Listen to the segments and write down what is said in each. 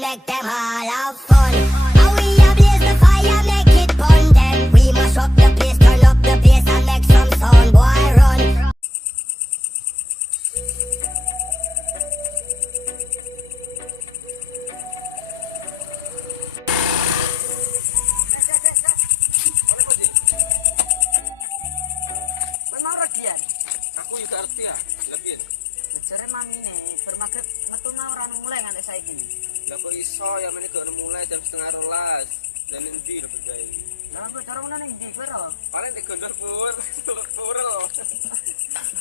make them all have fun. And we a blaze the fire, make it fun. Then we must up the place, turn up the bass and make some sound. Boy, run. Aku juga arti ya, lebih. Jare mamine bermagrib metu mau ora mulai nganti saiki. Gak kok iso ya meneh gak mulai jam 11:30. Dan endi lho bergawe. Lah kok cara ngono ning ndi kowe ro? Paling di gondol pur lho.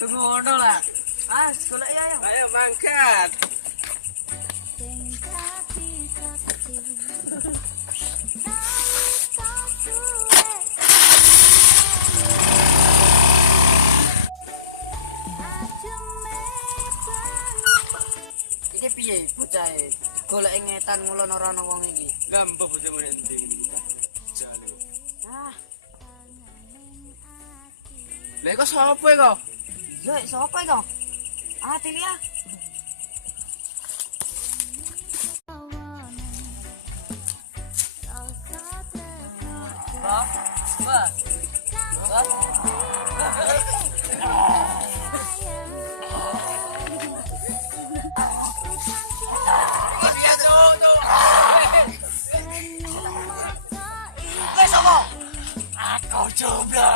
Tunggu ngono lah. Ah, golek ya ya. Ayo mangkat. Iki piye bocah e? Golek ngetan ngulon ora ana wong iki. Gampang bocah mulai endi. Jale. Ah, Lha kok sapa kok? yo sapa iki? Ah, tili ya. Wah. Wah. Aku coba.